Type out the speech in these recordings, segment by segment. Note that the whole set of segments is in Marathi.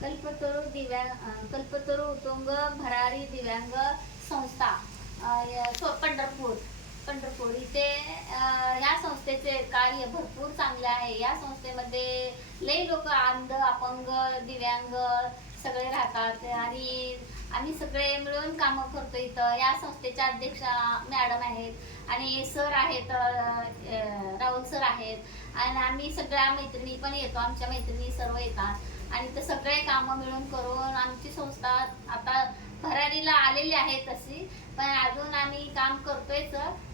कल्पतरू दिव्यांग कल्पतरू उतुंग भरारी दिव्यांग संस्था सो- पंढरपूर. पंढरपूर इथे या संस्थेचे कार्य भरपूर चांगले आहे. या संस्थेमध्ये लई लोक अंध अपंग दिव्यांग सगळे राहतात आणि आम्ही सगळे मिळून कामं करतो इथं. या संस्थेच्या अध्यक्षा मॅडम आहेत आणि सर आहेत राहुल सर आहेत. आणि आम्ही सगळ्या मैत्रिणी पण येतो. आमच्या मैत्रिणी सर्व येतात. आणि ते सगळे कामं मिळून करून आमची संस्था आता भरारीला आलेली आहे तशी पण अजून आम्ही काम करतोयच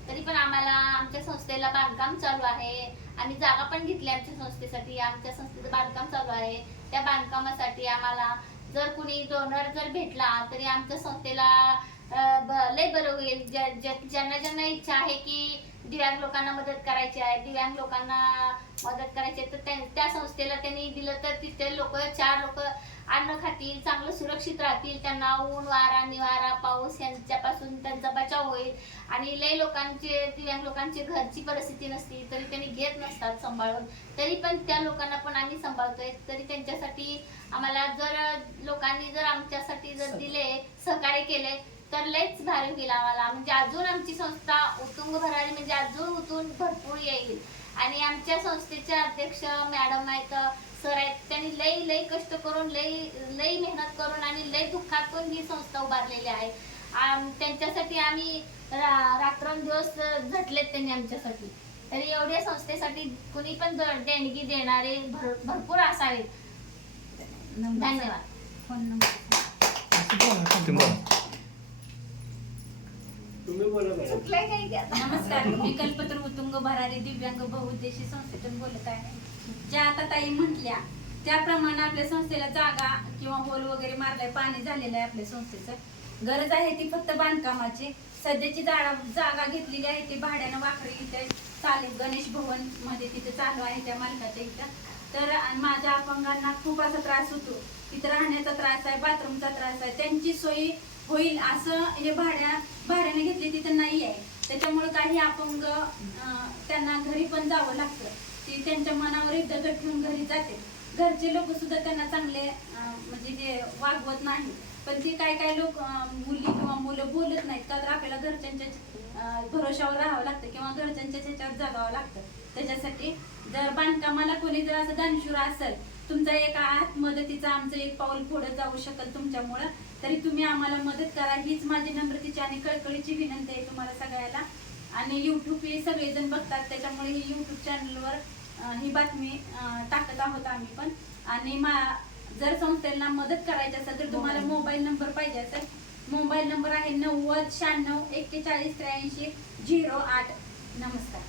तरी पण आम्हाला आमच्या संस्थेला बांधकाम चालू आहे आम्ही जागा पण घेतली आमच्या संस्थेसाठी. आमच्या संस्थेचं बांधकाम चालू आहे. त्या बांधकामासाठी आम्हाला जर कुणी डोनर जर भेटला तरी आमच्या संस्थेला लय बरं होईल. ज्या- ज्या- ज्यांना ज्यांना इच्छा आहे की दिव्यांग लोकांना मदत करायची आहे दिव्यांग लोकांना मदत करायची आहे तर त्या संस्थेला त्यांनी दिलं तर तिथे लोक चार लोक अन्न खातील चांगलं सुरक्षित राहतील. त्यांना ऊन वारा निवारा पाऊस यांच्यापासून त्यांचा बचाव होईल. आणि लय लोकांचे दिव्यांग लोकांची घरची परिस्थिती नसती तरी त्यांनी घेत नसतात सांभाळून. तरी पण त्या लोकांना पण आम्ही सांभाळतोय. तरी त्यांच्यासाठी आम्हाला जर लोकांनी जर आमच्यासाठी जर दिले सहकार्य केले तर लयच भारी होईल आम्हाला. म्हणजे अजून आमची संस्था उतुंग भरारी म्हणजे अजून उतून भरपूर येईल. आणि आमच्या संस्थेचे अध्यक्ष मॅडम आहेत सर आहेत त्यांनी लई लई कष्ट करून लई लई मेहनत करून आणि लई दुःखातून ही संस्था उभारलेली आहे. आम- त्यांच्यासाठी आम्ही रा- रात्रंदिवस झटलेत त्यांनी आमच्यासाठी. तरी एवढ्या संस्थेसाठी कुणी पण द- देणगी देणारे भर भरपूर असावेत. धन्यवाद. Phone number. तुम्ही बोला. मॅडम चुकलंय आता? नमस्कार मी कल्पतरू उतुंग भरारी दिव्यांग बहुउद्देशी संस्थेतून बोलत आहे. ज्या आता ताई म्हटल्या त्याप्रमाणे आपल्या संस्थेला जागा किंवा होल वगैरे मारलाय पाणी झालेलं आहे आपल्या संस्थेचं. गरज आहे ती फक्त बांधकामाची. सध्याची जागा जागा घेतलेली आहे ती भाड्यानं वाकडी इथे चालू गणेश भवनमध्ये तिथे चालू आहे त्या मालकाच्या इथं. तर आणि माझ्या अपंगांना खूप असा त्रास होतो. तिथं राहण्याचा त्रास आहे बाथरूमचा त्रास आहे. त्यांची सोयी होईल असं हे भाड्या भाड्याने घेतली तिथं नाही आहे. त्याच्यामुळे काही अपंग त्यांना घरी पण जावं लागतं. ती त्यांच्या मनावर एकदा दगड ठेवून घरी जाते. घरचे लोक सुद्धा त्यांना चांगले म्हणजे जे वागवत नाही. पण ते काय काय लोक मुली किंवा मुलं बोलत नाहीत का तर आपल्याला घरच्यांच्या भरोशावर राहावं लागतं किंवा घरच्यांच्या ह्याच्यावर जगावं लागतं. त्याच्यासाठी जर बांधकामाला कोणी जर असं दानशूर असेल तुमचा एक हात मदतीचा आमचं एक पाऊल पुढे जाऊ शकेल तुमच्यामुळं. तरी तुम्ही आम्हाला मदत करा हीच माझी नम्रतेची आणि कळकळीची विनंती आहे तुम्हाला सगळ्याला. आणि युट्यूब हे सगळेजण बघतात त्याच्यामुळे ही युट्यूब चॅनलवर ही बातमी टाकत आहोत आम्ही पण. आणि मा जर संस्थेला मदत करायची असेल तर तुम्हाला मोबाईल नंबर पाहिजे असेल. मोबाईल नंबर आहे नव्वद शहाण्णव एक्केचाळीस त्र्याऐंशी झिरो आठ. नमस्कार.